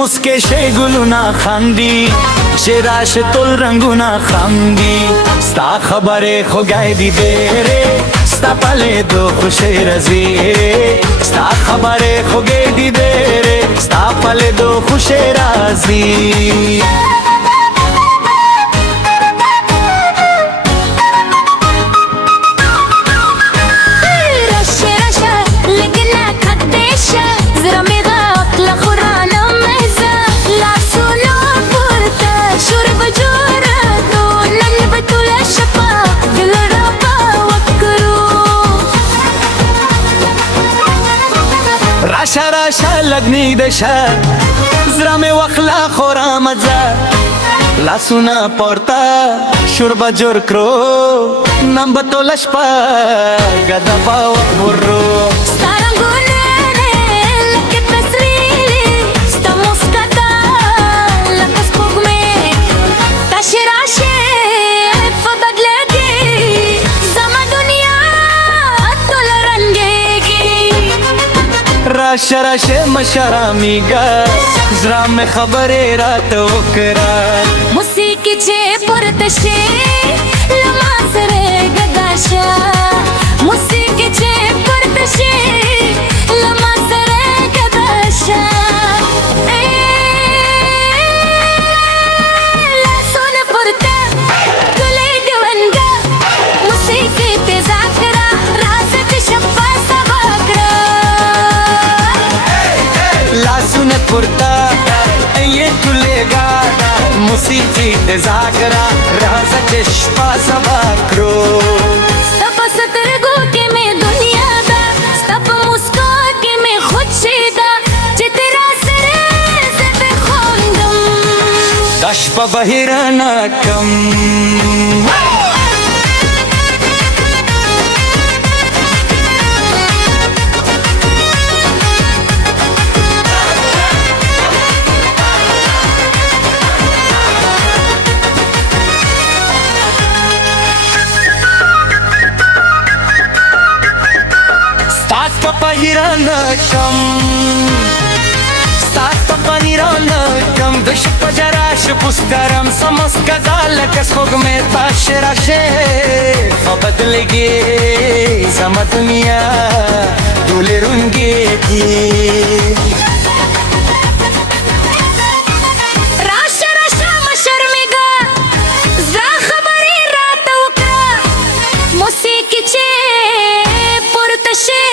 मुस्के शे गुलुना खांदी शेराश तुल रंगुना खांदी स्ता खबरे खो गए दी बेरे स्ता पले दो खुशे रजी स्ता खबरे खो गए दी बेरे स्ता पले दो खुशे राजी راشا راشا لگنی دشا زرا میں وخلا خورا مزا لاسونا پورتا شوربا جور کرو نمبتو لشپا گدا باو برو راشا راشا مشرامیگا زرا میں خبرے رات وکرا موسیقی چه پرتشه لماس ره گداشا موسیقی چه پرتشه لماس ره گداشا لاسون پرتا گلی دیونگا موسیقی تزاکرا رازت شپا سباکرا لاسونه پورتا ये तुलेगा موسیقی تزاکرا راز چشپا سبا کرو ستپ سترگو کے میں دنیا دا ستپ مسکا کے میں خود شیدا چه تیرا سره زد خوندم دشپا بهیرانا کم پهیرانا کم ستات پا پنیرانا کم دش پجراش پسترم سمس کدال کس خوگ میں تاش راشه بدلگی زما دنیا دولی رنگی کی موسیقی چه پرتشه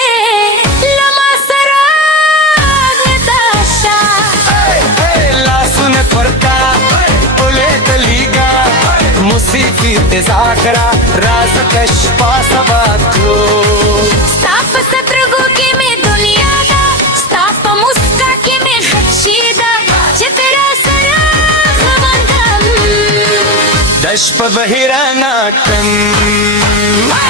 موسیقی تزاکرا راز کشپا سبا کرو ستاپ سترگو کی میں دنیا دا ستاپ مسکا کی میں خدشیدا چه تیرا سرا خواندم دشپ بهیرانا کم